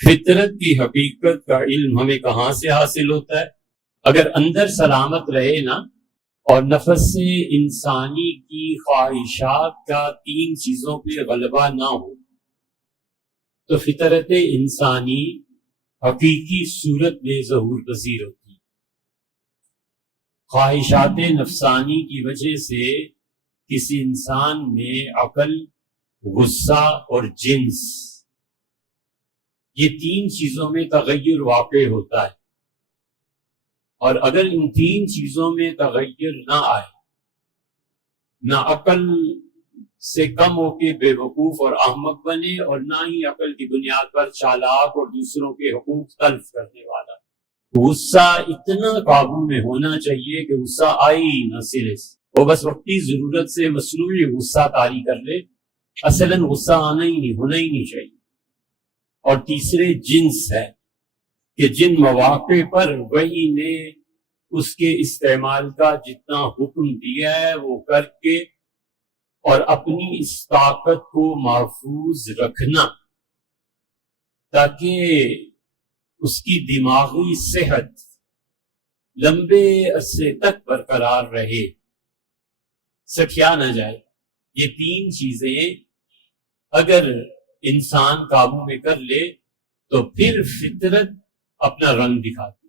فطرت کی حقیقت کا علم ہمیں کہاں سے حاصل ہوتا ہے؟ اگر اندر سلامت رہے نا، اور نفس انسانی کی خواہشات کا 3 چیزوں پہ غلبہ نہ ہو، تو فطرت انسانی حقیقی صورت میں ظہور پذیر ہوتی ہے۔ خواہشات نفسانی کی وجہ سے کسی انسان میں عقل، غصہ اور جنس، یہ 3 چیزوں میں تغیر واقع ہوتا ہے، اور اگر ان 3 چیزوں میں تغیر نہ آئے، نہ عقل سے کم ہو کے بے وقوف اور احمق بنے، اور نہ ہی عقل کی بنیاد پر چالاک اور دوسروں کے حقوق تلف کرنے والا، غصہ اتنا قابو میں ہونا چاہیے کہ غصہ آئے ہی نہ سرے سے، وہ بس وقتی ضرورت سے مصنوعی غصہ طاری کر لے، اصلاً غصہ آنا ہی نہیں، ہونا ہی نہیں چاہیے۔ اور تیسرے جنس ہے کہ جن مواقع پر وحی نے اس کے استعمال کا جتنا حکم دیا ہے وہ کر کے، اور اپنی اس طاقت کو محفوظ رکھنا تاکہ اس کی دماغی صحت لمبے عرصے تک برقرار رہے، سکھیا نہ جائے۔ یہ 3 چیزیں اگر انسان قابو میں کر لے تو پھر فطرت اپنا رنگ دکھاتی۔